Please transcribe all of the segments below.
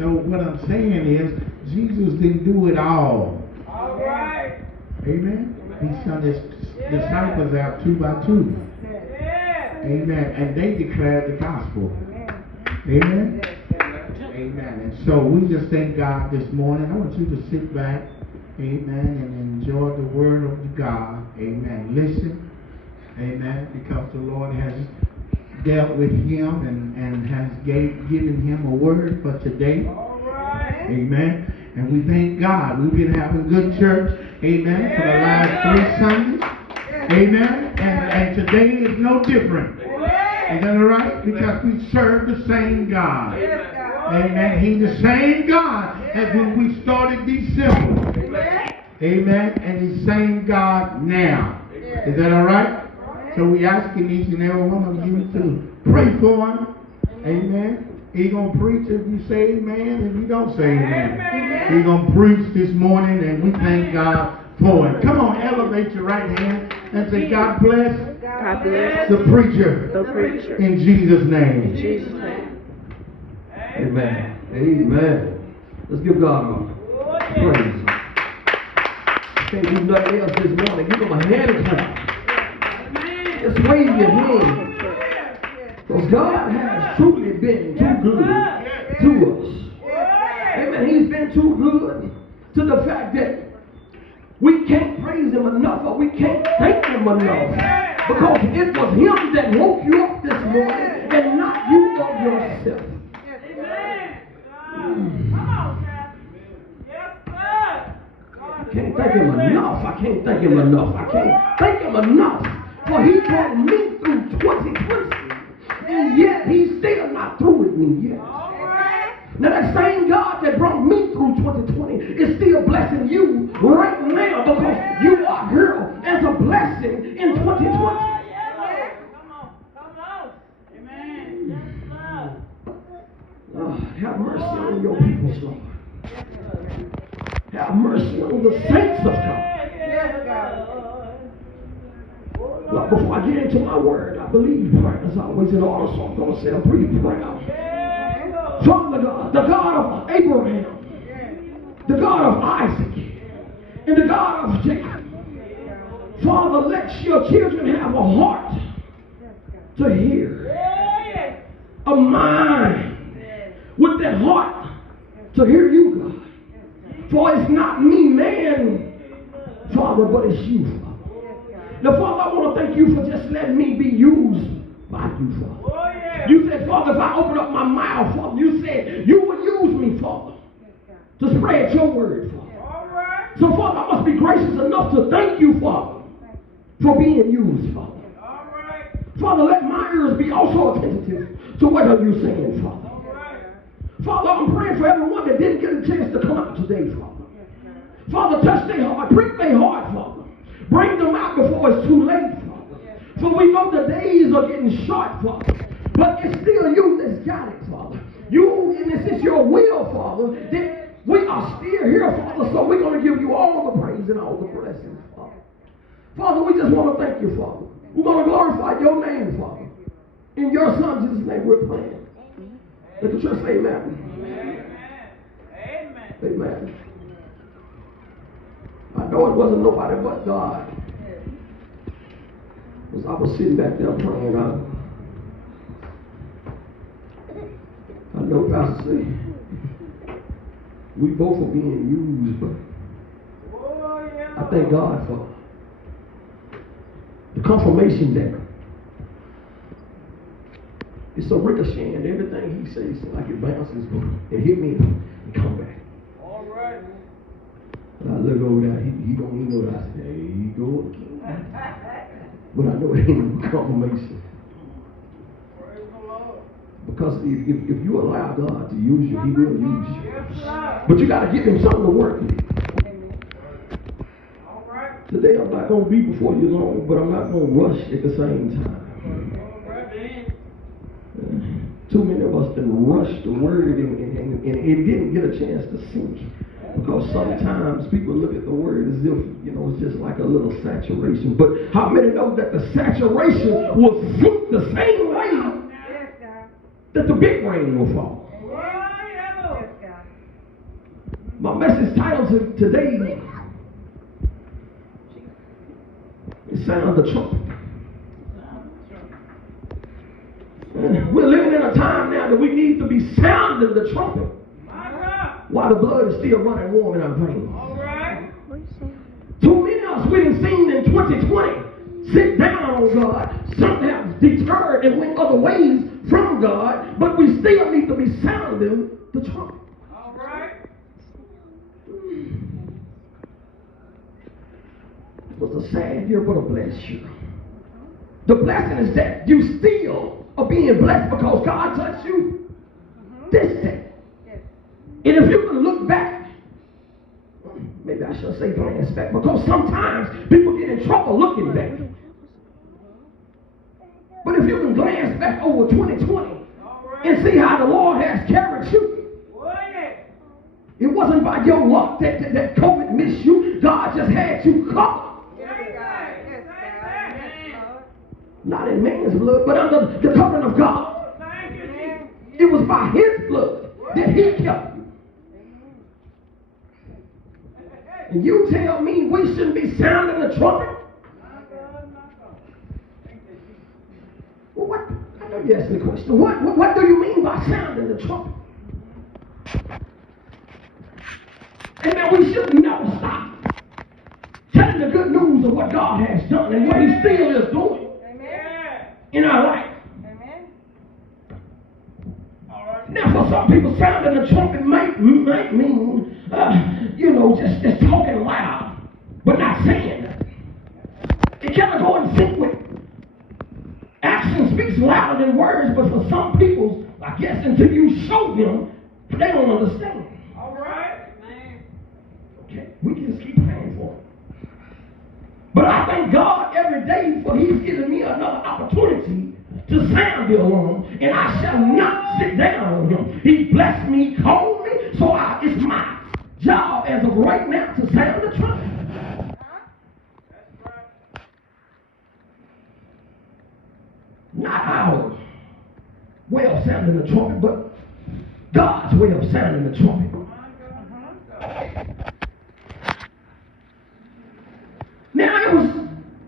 So what I'm saying is, Jesus didn't do it all. All right. Amen. He sent his disciples out 2 by 2. Amen. And they declared the gospel. Amen. Amen. And so we just thank God this morning. I want you to sit back. Amen. And enjoy the word of God. Amen. Listen. Amen. Because the Lord has dealt with him and has given him a word for today. Amen. And we thank God. We've been having good church. Amen. For the last 3 Sundays. Amen. And today is no different. Is that all right? Because we serve the same God. Amen. He's the same God as when we started December. Amen. And he's the same God now. Is that all right? So we asking each and every one of you to pray for him. Amen. He's going to preach if you say amen, if you don't say amen. He's going to preach this morning, and we thank God for it. Come on, elevate your right hand and say, God bless, God bless the preacher, in Jesus' name. In Jesus' name. Amen. Amen. Let's give God praise. Can't do nothing else this morning. Give him a hand clap. Just wave your hand. Because God has truly been too good to us. Amen. He's been too good to the fact that we can't praise him enough, or we can't thank him enough. Because it was him that woke you up this morning and not you of yourself. I can't thank him enough. I can't thank him enough. I can't thank him enough. For he brought me through 2020. And yet he's still not through with me yet. Now that same God that brought me through 2020 is still blessing you right now, because you are here as a blessing in 2020. Come on. Amen. Have mercy on your people, Lord. Have mercy on the saints of God. Lord, before I get into my word, I believe prayer is always in order, so I'm going to say a brief prayer. Father God, the God of Abraham, the God of Isaac, and the God of Jacob. Father, let your children have a heart to hear, a mind with that heart to hear you, God. For it's not me, man, Father, but it's you, Father. Now, Father, I want to thank you for just letting me be used by you, Father. You said, Father, if I open up my mouth, Father, you said you would use me, Father, to spread your word, Father. So, Father, I must be gracious enough to thank you, Father, for being used, Father. Father, let my ears be also attentive to what are you saying, Father. Father, I'm praying for everyone that didn't get a chance to come out today, Father. Father, touch their heart, prick their heart, Father. Bring them out before it's too late, Father. For we know the days are getting short, Father. But it's still you that's got it, Father. You, and this is your will, Father, that we are still here, Father. So we're going to give you all the praise and all the blessings, Father. Father, we just want to thank you, Father. We're going to glorify your name, Father. In your Son, Jesus' name, we're praying. Let the church say amen. Amen. Amen. I know it wasn't nobody but God. As I was sitting back there praying, I know Pastor said, we both are being used, but I thank God for the confirmation that it's a ricochet, and everything he says like it bounces and hit me and come back. All right. And I look over there, he don't even know that. I said, there you go again. But I know it ain't a confirmation. Praise the Lord. Because if you allow God to use you, he will use you. But you got to give him something to work with. All right. Today I'm not going to be before you long, but I'm not going to rush at the same time. Too many of us done rushed the word and it didn't get a chance to sink. Because sometimes people look at the word as if, it's just like a little saturation. But how many know that the saturation will sink the same way that the big rain will fall? My message title today is Sound the Trumpet. We're living in a time now that we need to be sounding the trumpet while the blood is still running warm in our veins. All right. Too many of us we done seen in 2020 sit down on God. Some have deterred and went other ways from God, but we still need to be sounding the trumpet. All right. It was a sad year, but a blessed year. The blessing is that you still are being blessed because God touched you this day. And if you can look back, maybe I should say glance back, because sometimes people get in trouble looking back. But if you can glance back over 2020 and see how the Lord has carried you, it wasn't by your luck that COVID missed you. God just had you covered. Not in man's blood, but under the covenant of God. It was by his blood that he kept you. And you tell me we shouldn't be sounding the trumpet? Well, what? I know you asked me a question. What do you mean by sounding the trumpet? And now we should never stop telling the good news of what God has done and what he still is doing in our life. Now, for some people, sounding the trumpet might mean, just talking loud, but not saying nothing. It cannot go in sync with action speaks louder than words, but for some people, I guess until you show them, they don't understand. All right. Okay, we can just keep praying for them. But I thank God every day for he's giving me another opportunity to sound the alarm, and I shall not sit down on him. He blessed me, called me, so it's my job as of right now to sound the trumpet. Not our way of sounding the trumpet, but God's way of sounding the trumpet. Now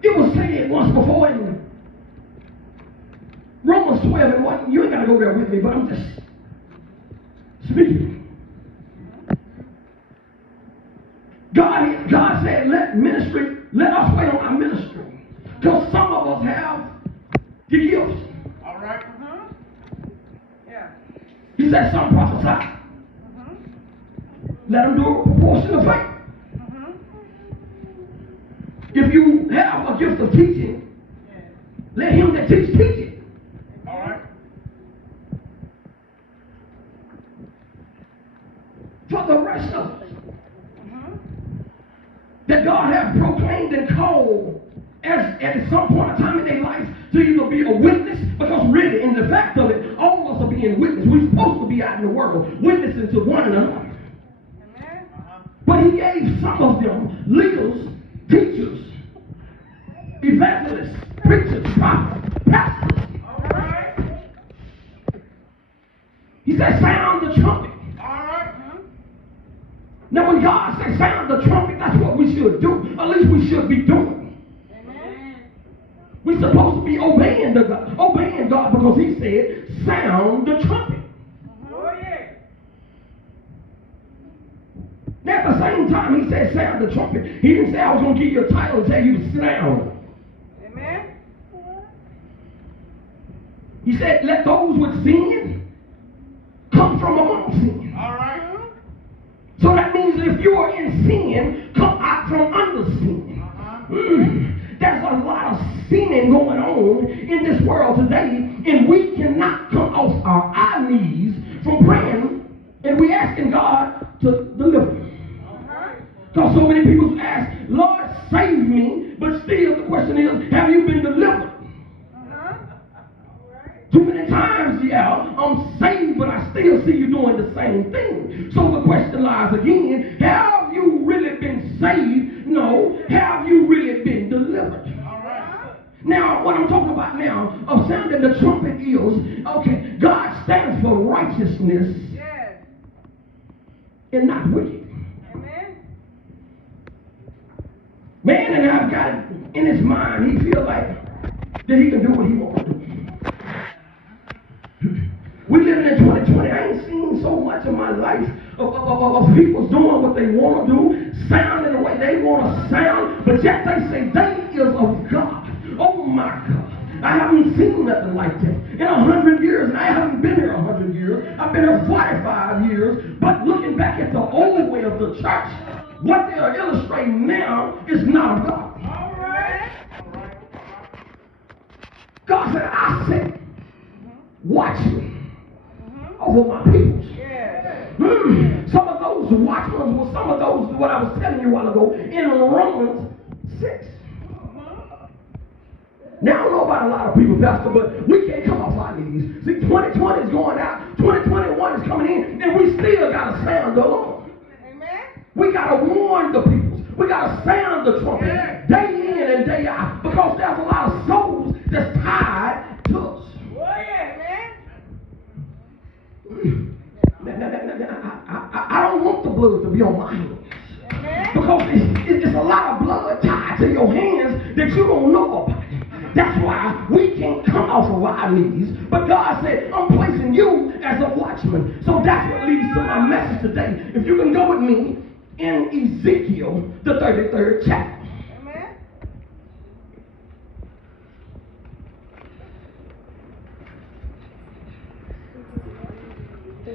it was said once before in Romans 12 and 1. You ain't got to go there with me, but I'm just speaking. God said, let us wait on our ministry. Because some of us have the gifts. All right. Yeah. He said, some prophesy. Let them do a proportion of faith. If you have a gift of teaching, let him that teach it. All right. For the rest of us that God has proclaimed and called as at some point in time in their life to either be a witness, because really in the fact of it, all of us are being witnesses. We're supposed to be out in the world witnessing to one another. But he gave some of them leaders, teachers, evangelists, preachers, prophets, pastors. All right. He said, sound the trumpet. All right. Now, when God says sound the trumpet, that's what we should do. At least we should be doing. Amen. We're supposed to be obeying God because he said, sound the trumpet. Oh, yeah. Now, at the same time, he said, sound the trumpet. He didn't say, I was going to give you a title and tell you to sit down. Amen. He said, let those with sin come from among sin. All right. So that means that if you are in sin, come out from under sin. There's a lot of sinning going on in this world today, and we cannot come off our knees from praying, and we asking God to deliver. Because so many people ask, Lord, save me, but still the question is, have you been delivered? Too many times, I'm saved, but I still see you doing the same thing. So the question lies again, have you really been saved? No. Have you really been delivered? All right. Now, what I'm talking about now of sounding the trumpet is, God stands for righteousness and not wicked. got it in his mind. He feels like that he can do what he wants to do. We living in 2020. I ain't seen so much in my life of people doing what they want to do, sounding the way they want to sound, but yet they say they is of God. Oh my God. I haven't seen nothing like that in 100 years, and I haven't been here 100 years. I've been here 45 years, but looking back at the old way of the church, what they are illustrating now is not of God. All right. God said, I said, watch me over my people. Yeah. Some of those watchmen were some of those, what I was telling you a while ago, in Romans 6. Now, I don't know about a lot of people, Pastor, but we can't come off our knees. See, 2020 is going out, 2021 is coming in, and we still got to sound the Lord. Amen. We got to warn the people. We got to sound the trumpet day in and day out, because there's a lot of souls that's tied to us. Oh, yeah, I don't want the blood to be on my hands. Amen. Because it's a lot of blood tied to your hands that you don't know about. That's why we can't come off of our knees. But God said, I'm placing you as a watchman. So that's what leads to my message today. If you can go with me in Ezekiel, the 33rd chapter. Amen.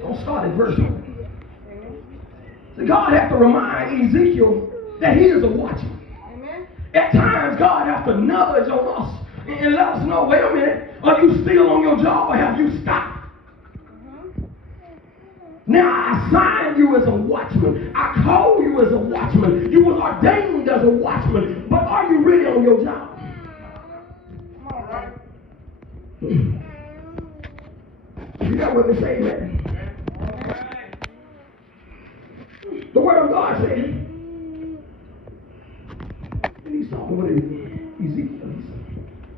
I'll start at verse 1. So God has to remind Ezekiel that he is a watchman. Amen. At times, God has to nudge on us and let us know, wait a minute, are you still on your job or have you stopped? Now I assign you as a watchman. I call you as a watchman. You was ordained as a watchman. But are you really on your job? All right. You got what they say, man? The word of God said, and he's talking with Ezekiel.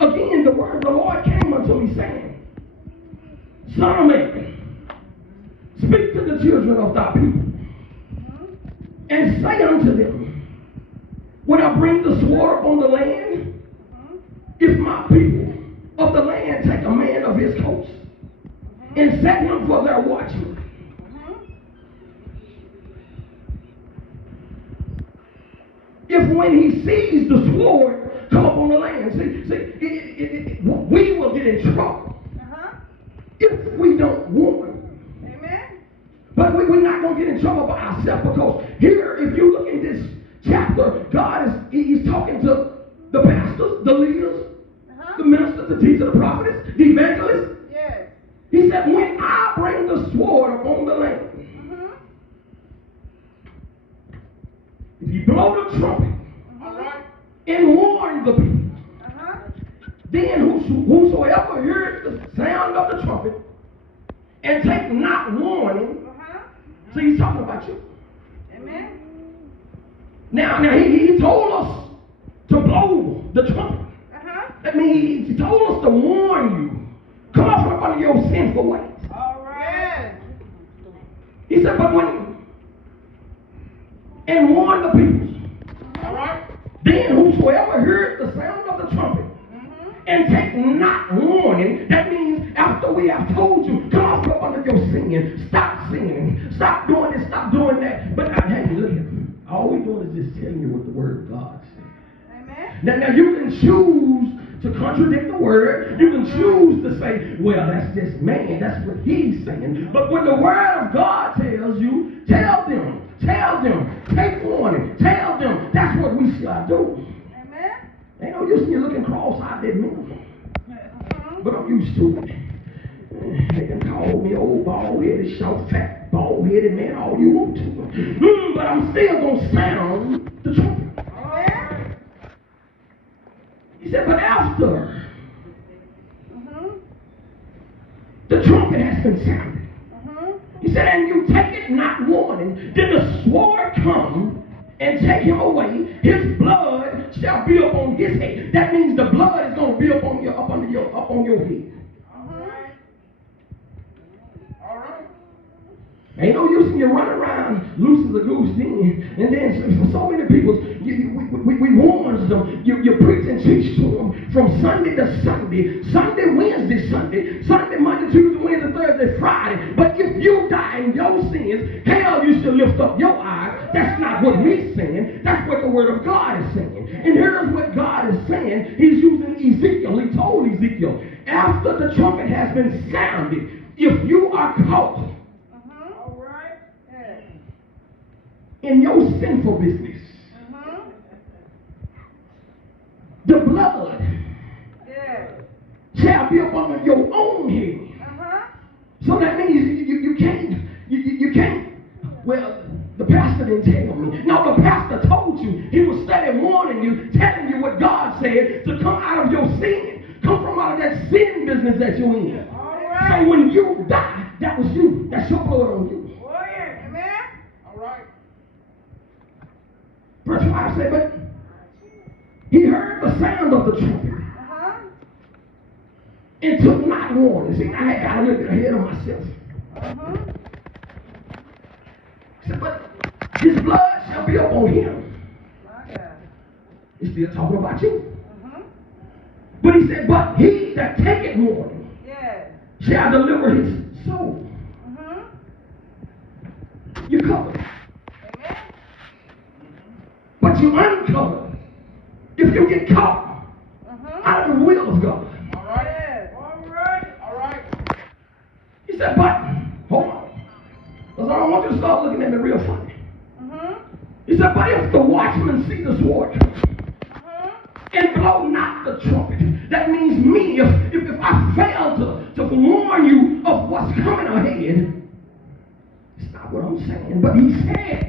Again, the word of the Lord came unto me, saying, Son of man, speak to the children of thy people, and say unto them, when I bring the sword upon the land, if my people of the land take a man of his coast, and set him for their watchman, if when he sees the sword come up on the land, we will get in trouble if we don't warn. Amen. But we're not going to get in trouble by ourselves, because here, if you look in this chapter, God he's talking to the pastors, the leaders, the ministers, the teachers, the prophets, the evangelists. Yes. He said, when I bring the sword upon the land, if you blow the trumpet and warn the people, then whosoever hears the sound of the trumpet and take not warning, so he's talking about you. Amen. Now he told us to blow the trumpet. That means he told us to warn you. Come off from under your sinful ways. All right. He said, but and warn the people. All right. Then whosoever heard the sound of the trumpet and take not warning, that means after we have told you, come off from under your sin, stop sinning, stop doing this, stop doing that. But hey, look here. All we're doing is just telling you what the word of God says. Amen. Now you can choose to contradict the word. You can choose to say, well, that's just man, that's what he's saying. But when the word of God tells you, tell them, take warning, tell them, that's what we shall do. Amen. Ain't no use in you looking cross-eyed at me. But I'm used to it. They can call me old, bald-headed, short, fat, bald-headed man, all you want to. But I'm still going to sound the trumpet. Amen. He said, but after the trumpet has been sounded, he said, and you take it not warning, then the sword come and take him away. His blood shall be upon his head. That means the blood is going to be up on your head. All right. Ain't no use in you running around loose as a goose then. And then so many people, we warn wisdom. You preach and teach to them from Sunday to Sunday, Sunday, Wednesday, Sunday, Monday, Tuesday, Wednesday, Thursday, Friday. But if you die in your sins, hell, you should lift up your eyes. That's not what we're saying. That's what the Word of God is saying. And here's what God is saying. He's using Ezekiel. He told Ezekiel, after the trumpet has been sounded, if you are caught in your sinful business, the blood shall be upon your own head. So that means you can't. Well, the pastor didn't tell me. No, the pastor told you. He was steady warning you, telling you what God said to come out of your sin. Come from out of that sin business that you're in. So when you die, that was you. That's your blood on you. Amen. All right. Verse 5 said, but he heard the sound of the trumpet and took not warning. See, I got a little bit ahead of myself. He said, but his blood shall be upon him. He's still talking about you. But he said, but he that taketh warning shall deliver his soul. You covered. But you uncovered if you get caught out of the will of God. All right. All right. He said, but, hold on. Because I don't want you to start looking at me real funny. He said, but if the watchman see the sword and blow not the trumpet, that means me, if I fail to warn you of what's coming ahead, it's not what I'm saying, but he said,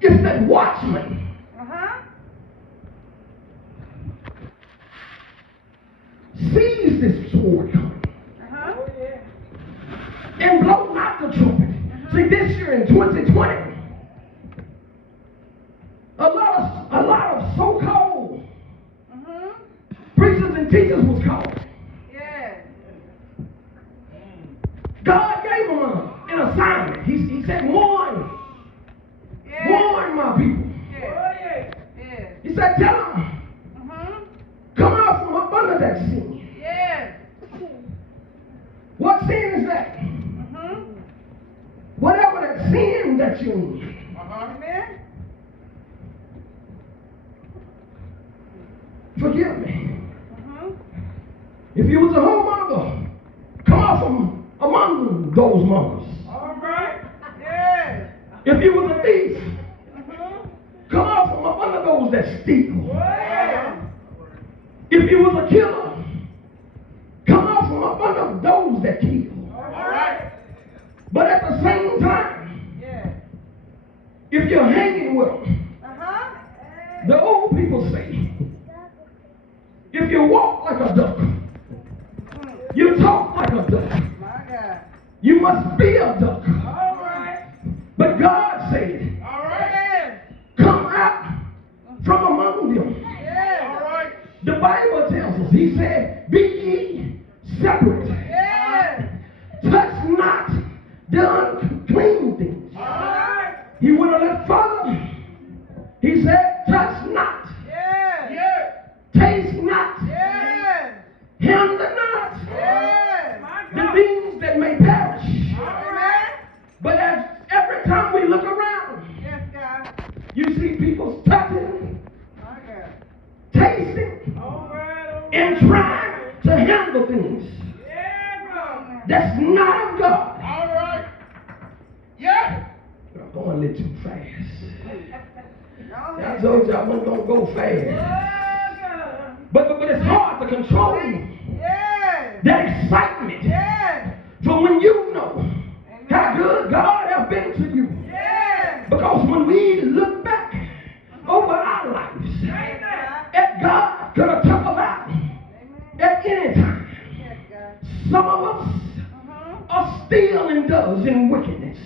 if that watchman sees this sword coming and blow not the trumpet. See, this year in 2020, a lot of so-called preachers and teachers was called. God gave them an assignment. He said, warn my people. He said, tell them, come out from up under that sin. What sin is that? Whatever that sin that you're in. Forgive me. If you was a homemonger, come out from among those mongers. All right. If you was a thief, come out from under those that steal. If you was a killer, come out from under those that kill. All right. But at the same time, if you're hanging with them, the old people say, if you walk like a duck, you talk like a duck, you must be a duck. All right. But God said, All right. come out from among them. All right. The Bible tells us, he said, be ye separate. Touch not the unclean things. All right. He went a little further. He said, touch not. Taste not. Handle not. The things that may perish. But as every time we look around, you see people touching, tasting, and trying to handle things that's not of God. All right. Yeah. But I'm going a little too fast. I told you I wasn't going to go fast. But it's hard to control that excitement from when you know how good God has been to you. Because when we look back over our lives, that God could have took us out at any time. Some of us are still indulging wickedness.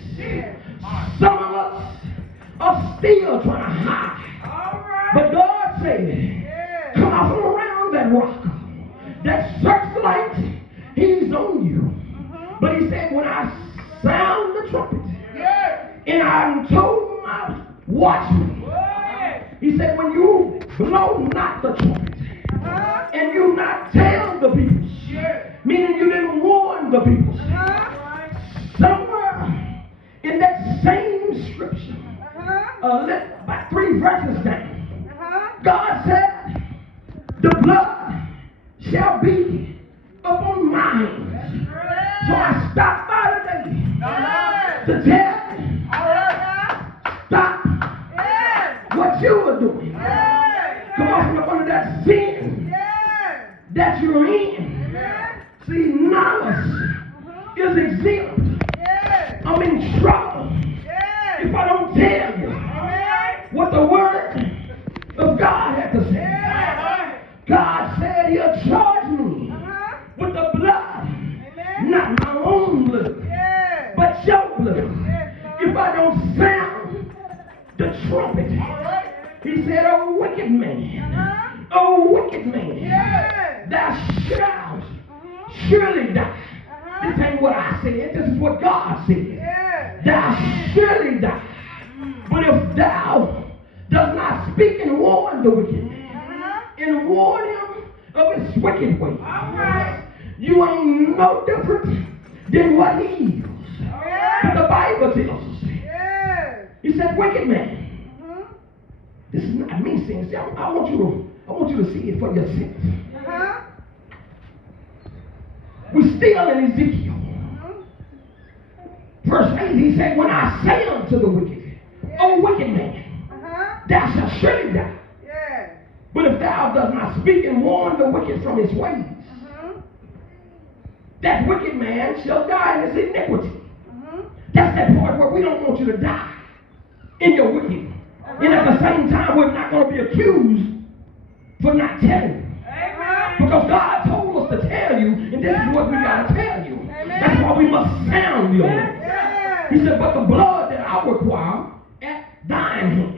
Some of us are still trying to hide. But God said, come out from around that rock, that searchlight, he's on you. But he said, when I sound the trumpet, and I told my watchman He said, when you blow not the trumpet, and you not tell the people, meaning you didn't warn the people. Somewhere in that same scripture, about 3 verses down, God said, the blood shall be upon my hands. So I stopped by today to tell you, stop what you were doing. Come on from up under that sin that you're in. See, none of us is exempt. I'm in trouble if I don't tell you what the word of God had to say. God said he'll charge me with the blood, not my own blood, but your blood. If I don't sound the trumpet, he said, oh wicked man, oh wicked man, thou shalt surely die. This ain't what I said, this is what God said. Thou surely die. But if thou does not speak and warn the wicked man, and warn him of his wicked ways, you ain't no different than what he is. But the Bible tells us. He said, wicked man. This is not me saying. See, I want you to see it for yourself. We're still in Ezekiel. Verse 8, he said, when I say unto the wicked, O wicked man, thou shalt surely die. But if thou dost not speak and warn the wicked from his ways, that wicked man shall die in his iniquity. That's that part where we don't want you to die in your wickedness. And at the same time, we're not going to be accused for not telling you. Because God told us to tell you, and this is what we got to tell you. That's why we must sound the alert. He said, but the blood that I require at thine hand.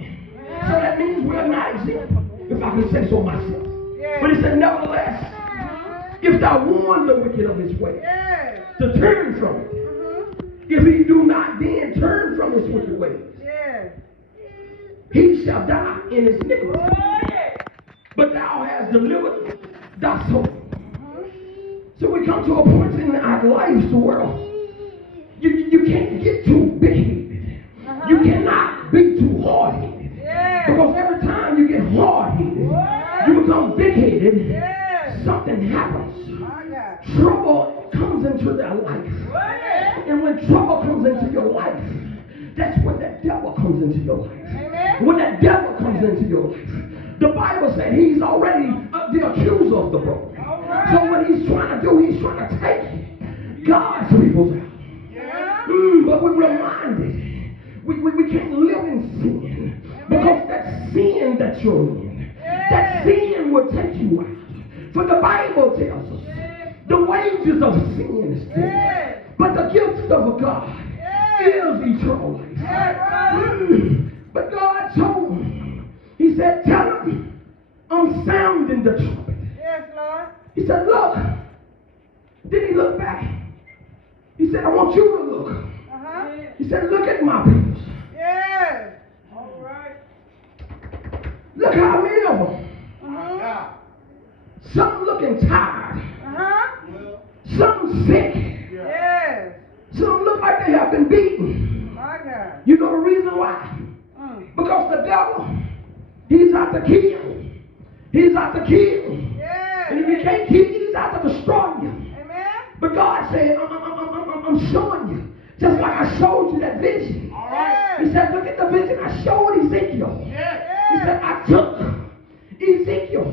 So that means we're not exempt, if I can say so myself. But he said, nevertheless, if thou warn the wicked of his way, to turn from it, if he do not then turn from his wicked ways, he shall die in his iniquity. But thou hast delivered thy soul. So we come to a point in our lives to where you can't get too big-headed. You cannot be too hard-headed. Because every time you get hard-headed, you become big-headed, something happens. Trouble comes into their life. And when trouble comes into your life, that's when that devil comes into your life. When that devil comes into your life, the Bible said he's already the accuser of the broken. So what he's trying to do, he's trying to take God's people out. But we're reminded we can't live in sin, because that sin that you're in, that sin will take you out. For the Bible tells us the wages of sin is death, but the gift of God is eternal life. But God told him, he said, tell him I'm sounding the trumpet. He said, look. Then he looked back. He said, I want you to look. He said, look at my people. Look how many of them. Some looking tired. Some sick. Some look like they have been beaten. You know the reason why? Because the devil, he's out to kill. He's out to kill. And if he can't kill you, he's out to destroy you. But God said, I'm showing you. Just like I showed you that vision. He said, look at the vision I showed Ezekiel. He said, I took Ezekiel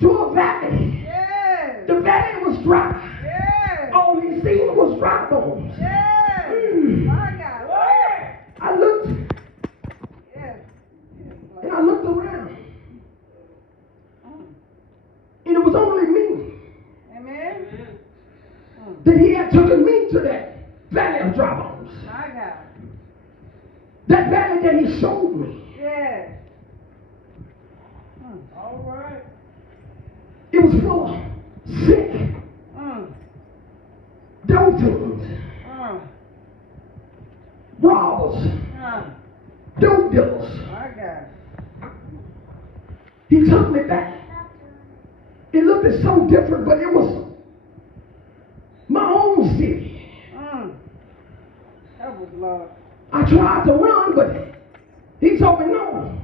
to a valley. The valley was dry. All he seen was dry bones. I looked. And I looked around. And it was only me. That he had taken me to that valley of dry bones. That valley that he showed me. It was full of sick, dolphins, robbers, dope dealers, He took me back. It looked so different, but it was my own city. That was love. I tried to run, but he told me, no,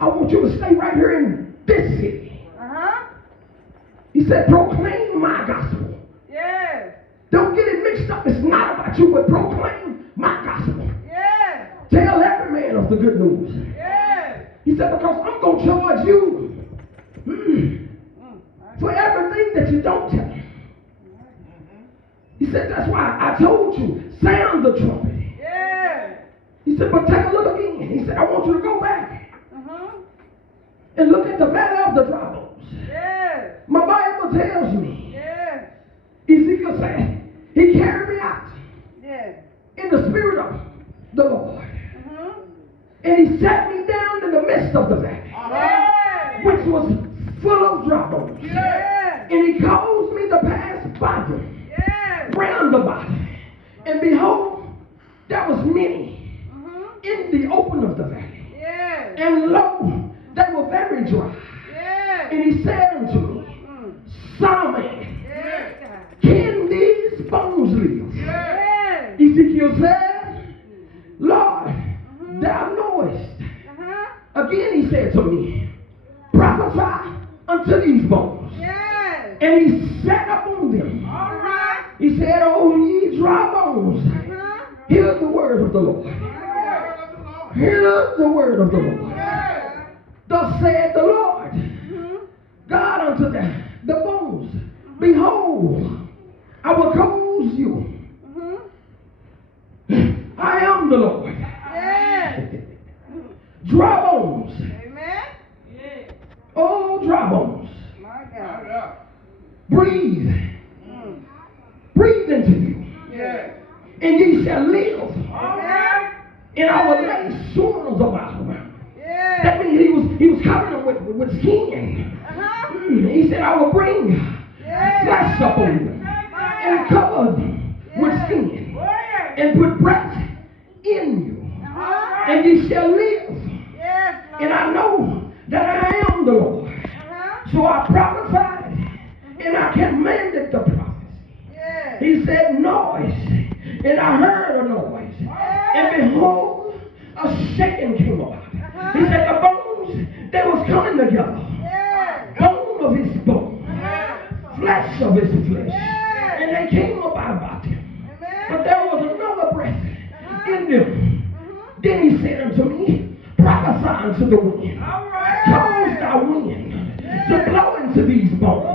I want you to stay right here in this city. He said, proclaim my gospel. Yes. Don't get it mixed up. It's not about you, but proclaim my gospel. Yes. Tell every man of the good news. Yes. He said, because I'm going to charge you for everything that you don't tell. He said, that's why I told you, sound the trumpet. Yes. He said, but take a look again. He said, I want you to go back and look at the valley of the dry bones. Yes. My Bible tells me, Yes. Ezekiel said, he carried me out Yes. in the spirit of the Lord. And he sat me down in the midst of the valley, Yes. which was full of dry bones. Yes. And he caused me to pass by them, Yes. round about. And behold, there was many in the open of the valley. Yes. And lo, they were very dry. Yes. And he said unto me, Son of man, Yes. can these bones live? Yes. Ezekiel said, Lord, thou knowest. Again he said to me, prophesy unto these bones. Yes. And he sat up on them. All right. He said, oh, ye dry bones, hear the word of the Lord. Hear the word of the Lord. Thus said the Lord, God unto the bones, behold, I will cause you. I am the Lord. Yes. Dry bones. Amen. Oh, dry bones. My God. Breathe. Breathe into you. Yes. And ye shall live. All right. And I will lay sores about them. Yes. That means he was covering them with skin. He said, I will bring flesh up on them and cover them with skin and put breath in you. And ye shall live. Yes. And I know that I am the Lord. So I prophesied and I commanded the prophets. Yes. He said, noise. And I heard a noise. And behold, a shaking came about. He said, the bones, they was coming together. Yes. Bone of his bone. Flesh of his flesh. And they came about him. But there was another breath in them. Then he said unto me, prophesy unto the wind. Cause thy wind to blow into these bones.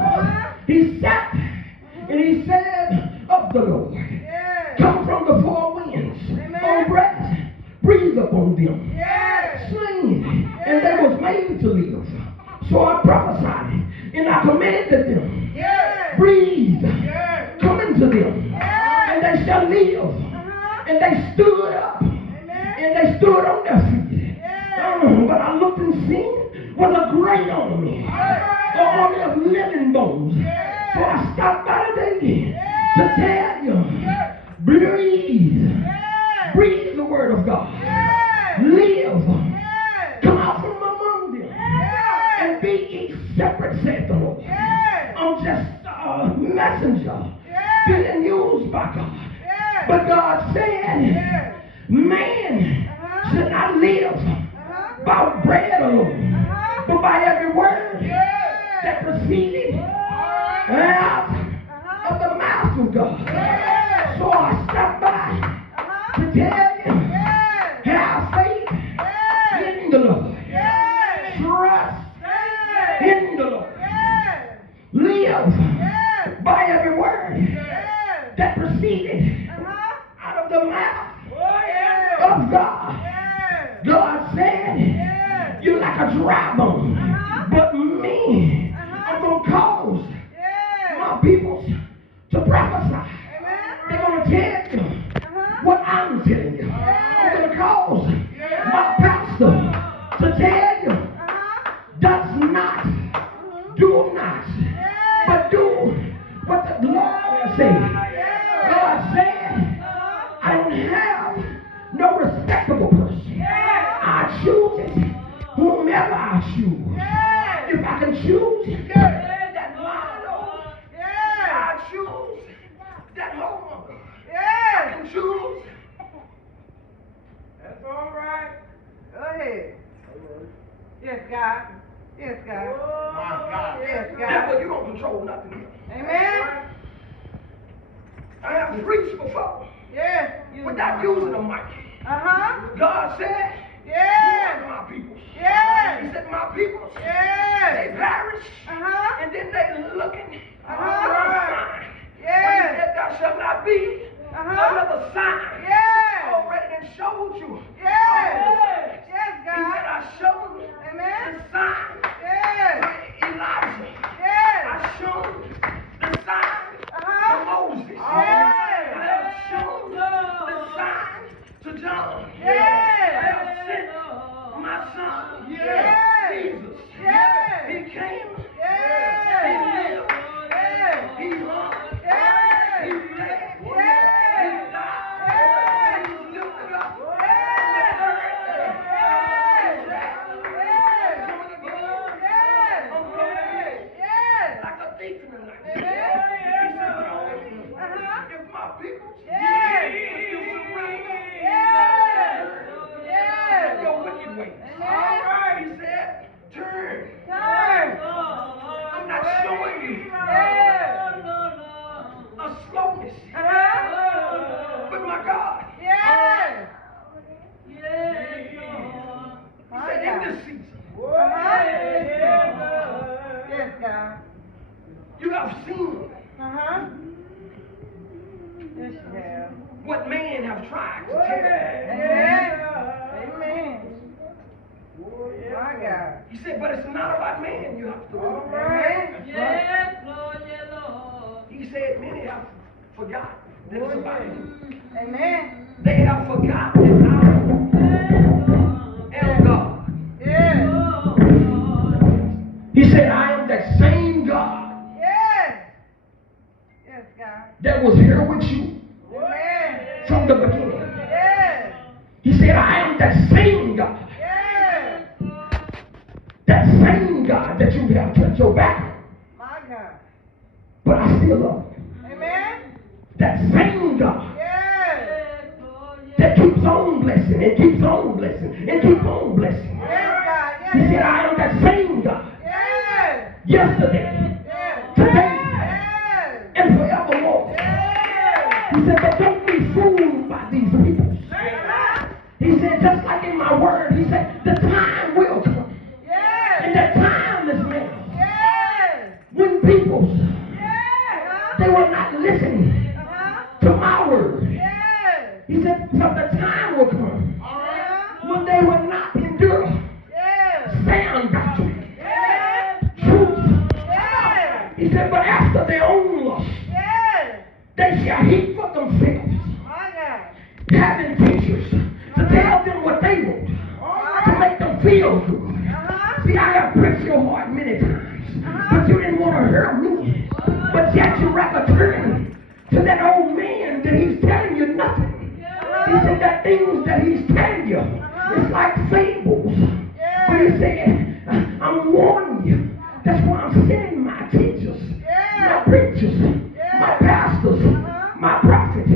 He sat and he said of the Lord, come from the four winds, O breath, breathe upon them. Slain, and they was made to live. So I prophesied and I commanded them, breathe, come into them, and they shall live. And they stood up, and they stood on their feet. But I looked and seen was a great army, all of living bones. So I stopped by today to tell you, breathe, breathe the word of God, live, come out from among them, and be ye separate, said the Lord. I'm just a messenger being used by God. But God said, man should not live by bread alone, but by every word that proceeded out of the mouth of God. So I stopped by to tell you, have faith in the Lord. Trust in the Lord. Live by every word that proceeded out of the mouth of God. God said, you're like a dry bone, but me, I'm going to cause my people to prophesy. They're going to tell you what I'm telling you. I'm going to cause my pastor to tell you, does not, do not, but do what the Lord said. God said, I don't have no respectable person. I choose it whomever I choose. God. Yes, God. My God. Yes, God. Therefore, you don't control nothing here. Amen. I have preached before Yes. without using a mic. Uh-huh. God said, Yes. "Who are my people?" Yes. He said, "My people, Yes. they perish, Uh-huh. and then they looking for Uh-huh. a sign." When he Yes. said, "Thou shalt not be Uh-huh. another sign," Yes. already done showed you. Yes. Yes, He said, God. "I showed the Amen. sign Yes. to Elijah. Yes. I showed the sign Uh-huh. to Moses. Yes. I have shown the sign to John. Yes. I have sent my son, Yes. Jesus. Yes. He came, Yes. he lived, Yes. he hung, Yes. he bled, Yes. he died, Yes. he was lifted up. Yes. On the third day, Yes. he's back. Yes. Coming again. Yes. I'm coming Yes. like a thief in the night. Amen. He said, Uh-huh. if my people Yes. would you surrender Yes. Yes. your wicked ways. Amen. He said, turn. Turn. I'm not showing you Yes. a slowness, Uh-huh. but my God, Yes. he said, in this season, Uh-huh. Yes, God. you have seen Uh-huh. Yes, you have. what man have tried to tell. Amen. Amen. My God. He said, but it's not about man you have to do. Amen. He said, many have forgotten that it's about him. Amen. They have forgotten that I am God. Yes. He said, I am that same God Yes. Yes, God. that was here with you Amen. from the beginning. Yes. He said, I am that same God. Yes. That same God that you have turned your back on. My God. But I still love you. Amen. That same God Yes. that keeps on blessing and keeps on blessing and keeps on blessing. Yes, God. He Yes. said, I am that same God. Yes. Yesterday, Yes. today, Yes. and forevermore. Yes. He said, but don't be fooled by these people. He said, just like in my word, he said, the time will come. And Yes. that time is now. Yes. When people, Yes. they were not listening Uh-huh. to my word. Yes. He said, so the time will come Uh-huh. when they will not endure Yes. sound doctrine, Yes. truth. Yes. He said, but after their own lust, Yes. they shall heap for themselves, My God. having teachers to tell them what they want, to make them feel good. Uh-huh. See, I have pricked your heart many times, but you didn't want to hear me. But yet you rather turn to that old man that he's telling you nothing. He said that things that he's telling you, it's like fables. But he said, I'm warning you. That's why I'm sending my teachers, my preachers, my pastors, my prophets.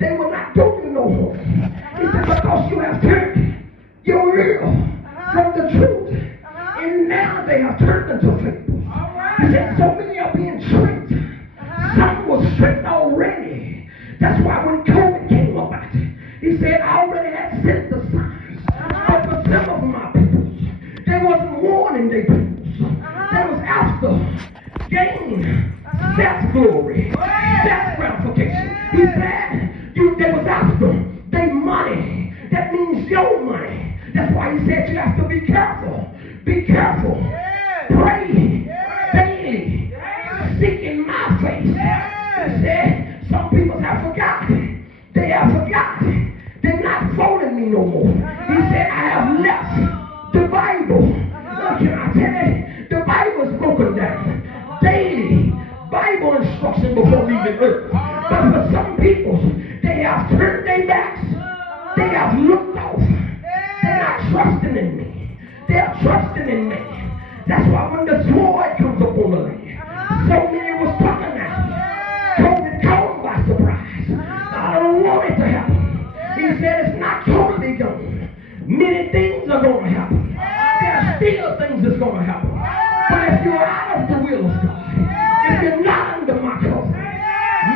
They will not do you no harm. He said, because you have turned your ear from the truth. And now they have turned into fables. He said, so many are being tricked. Some was tricked already. That's why when COVID came about, he said, I already had sent the signs. But for some of my people, they wasn't warning their people. They was after gain, self-glory, self-gratification. He said, they was after their money. That means your money. That's why he said you have to be careful. Be careful. Pray daily. Seeking my face. He said, some people have forgotten. They have forgotten. They're not following me no more. He said, I have left the Bible. Can I tell you? The Bible is broken down. Daily Bible instruction before leaving earth. But for some people, they have turned their backs. They have looked off. They're not trusting in me. They're trusting in me. That's why when the sword comes upon the land, so many was coming out. COVID caught by surprise. I don't want it to happen. He said it's not totally gone. Many things are going to happen. There's still things that's going to happen. But if you're out of the will of God, if you're not under my cover,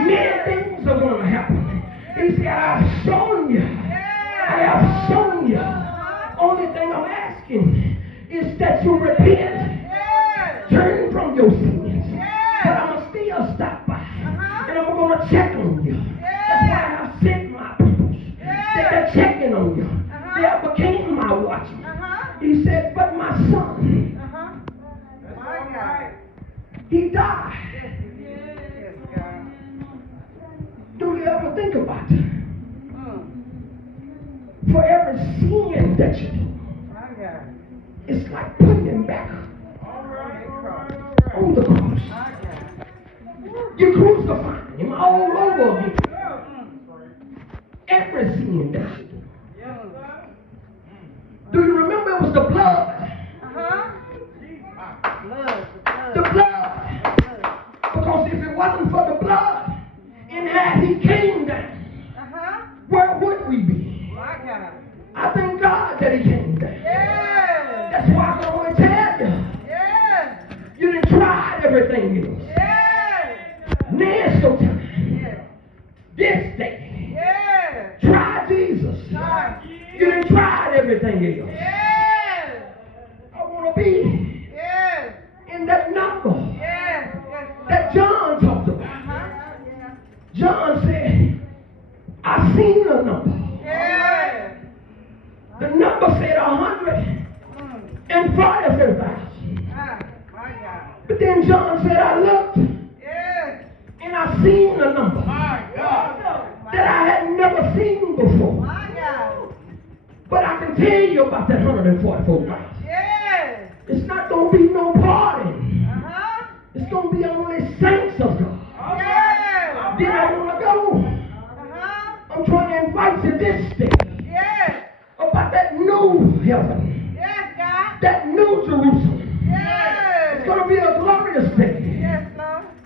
many things are going to happen. He said, I've shown you. I have shown you. Only thing I'm asking is that you repent. Turn from your sins. But I'm going to still stop by. And I'm going to check on you. That's why I sent my people. They're checking on you. They became my watchman. He said, but my son, he died. Do you ever think about it? For every sin that you do, it's like putting him back on the cross. You crucify him all over again. Every sin that you do. Do you remember it was the blood? The blood. Because if it wasn't for the blood, and had he came down, where would we be? I thank God that he came down. That's why I can only tell you. You done tried everything else. Now so time. This day. Try Jesus. You done tried everything else. I want to be in that number that John talked about. John said, I seen a number. The number said 145,000. But then John said, I looked and I seen a number that I had never seen before. But I can tell you about that 144,000. It's not going to be no party. It's going to be only saints of God. Then I want to go. I'm trying to invite you this day about that new heaven, that new Jerusalem. It's going to be a glorious day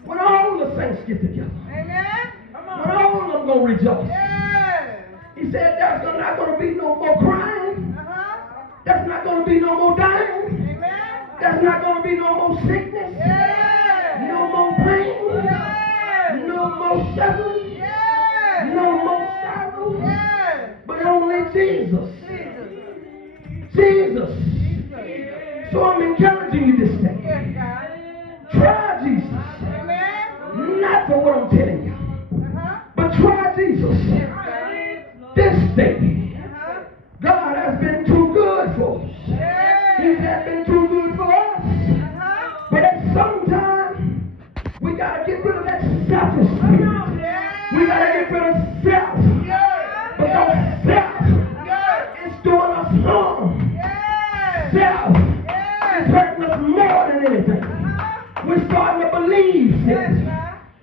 when all the saints get together. When all of them going to rejoice. He said there's not going to be no more crying. There's not going to be no more dying. There's not going to be no more sickness. No more pain. No more suffering. No more sorrow. But only Jesus. Jesus. So I'm encouraging you this day. Try Jesus. Not for what I'm telling you. But try Jesus. This day. God has been too good for us. He has been too good for us. But at some time, we got to get rid of that selfish spirit. We got to get rid of self. Because self is doing us harm. Self is hurting us more than anything. We're starting to believe self.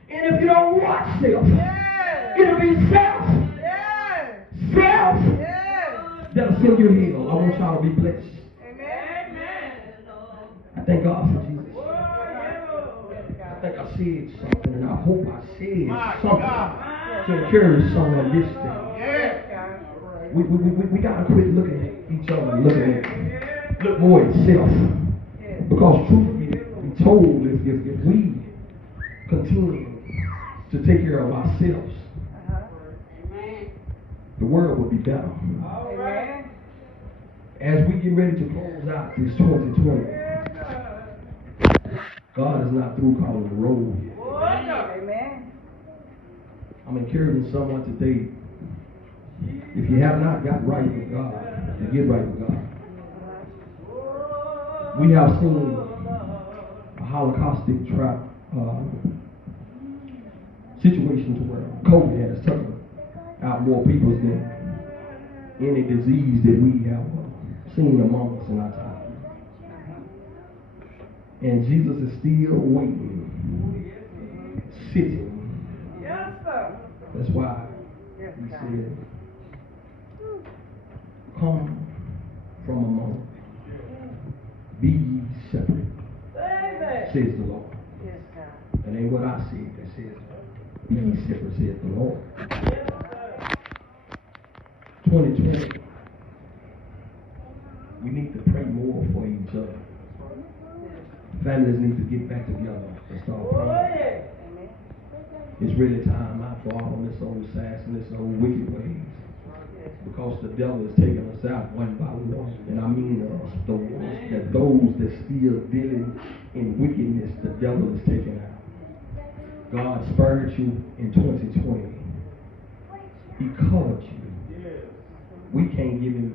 And if you don't watch self, it'll be self. Self that'll send you to hell. I want y'all to be blessed. I thank God for Jesus. I think I said something, and I hope I said something to encourage someone this day. We got to quit looking at each other, look more at self. Because truth be told, if we continue to take care of ourselves, the world would be better. As we get ready to close out this 2020, God is not through calling the roll yet. I'm encouraging someone today, if you have not got right with God, to get right with God. We have seen a holocaustic situation to where COVID has taken out more people than any disease that we have seen among us in our time. And Jesus is still waiting, sitting. That's why he said, come from among them. Be ye separate, says the Lord. That ain't what I said. That says, be ye separate, says the Lord. 2020, we need to pray more. more for each other. Families need to get back together and start praying. It's really time out for all this old sass and this old wicked ways. Because the devil is taking us out one by one. And I mean us, those that still dealing in wickedness, the devil is taking out. God spared you in 2020. He covered you. We can't give him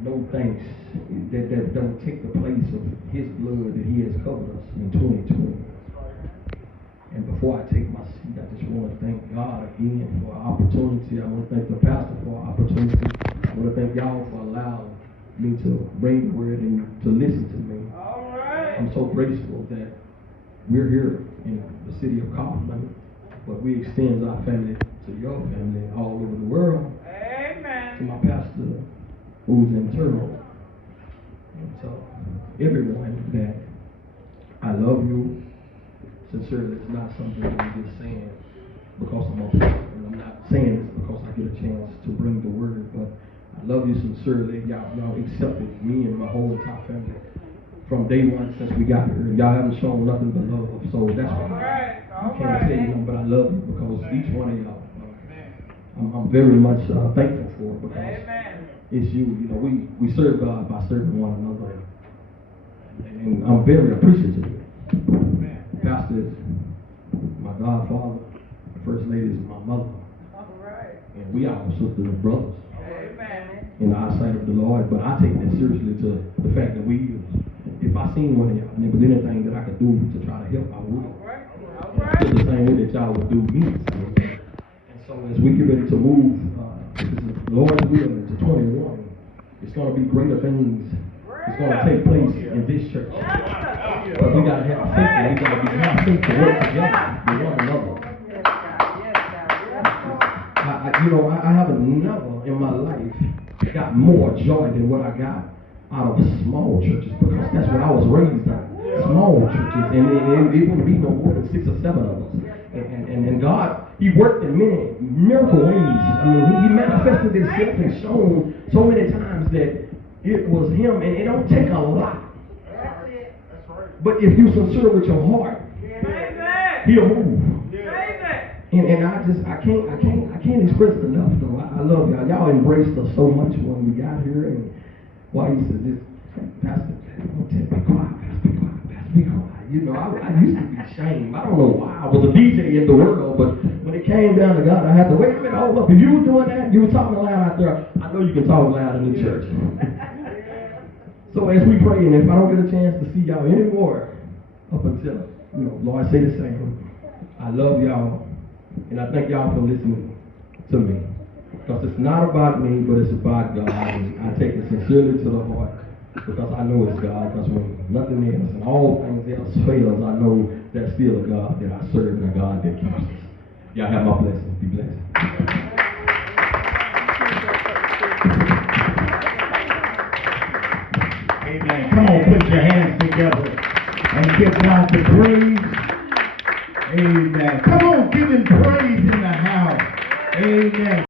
no thanks that don't take the place of his blood that he has covered us in 2020. And before I take my seat, I just want to thank God again for our opportunity. I want to thank the pastor for our opportunity. I want to thank y'all for allowing me to bring the word and to listen to me. All right. I'm so grateful that we're here in the city of Kaufman, but we extend our family to your family all over the world. Amen. To my pastor, who's in Turtle. And so, everyone that I love you. Sincerely, it's not something I'm just saying because I'm a pastor, and I'm not saying this because I get a chance to bring the word, but I love you sincerely. Y'all accepted me and my whole entire family from day one since we got here. Y'all haven't shown nothing but love, so that's why I can't tell you nothing, but I love you because each one of y'all, I'm very much thankful for it because it's you. You know, we serve God by serving one another, and I'm very appreciative. Pastor is my godfather, the first lady is my mother. And we are sisters and brothers in the eyesight of the Lord. But I take that seriously to the fact that if I seen one of y'all and there was anything that I could do to try to help, I would. And I feel the same way that y'all would do me. And so as we get ready to move, the Lord's will into 21, it's going to be greater things. It's going to take place in this church. But we got to have faith, and we got to have faith to work together with one another. I haven't never in my life got more joy than what I got out of small churches because that's what I was raised on. Small churches, and it wouldn't be no more than 6 or 7 of us. And God, He worked in many miracle ways. I mean, He manifested Himself and shown so many times that it was Him, and it don't take a lot. But if you sincere with your heart, He'll move. And I can't express it enough though. I love y'all. Y'all embraced us so much when we got here, and why you said this, Pastor, be quiet, Pastor, be quiet. You know, I used to be ashamed. I don't know why. I was a DJ in the world, but when it came down to God, I had to wait a minute, hold up. If you were doing that, you were talking loud out there. I know you can talk loud in the church. So as we pray, and if I don't get a chance to see y'all anymore, up until, Lord say the same. I love y'all, and I thank y'all for listening to me. Because it's not about me, but it's about God. And I take it sincerely to the heart, because I know it's God. Because when nothing else and all things else fails, I know there's still a God that I serve and a God that keeps us. Y'all have my blessings. Be blessed. Amen. Come on, put your hands together and give God the praise.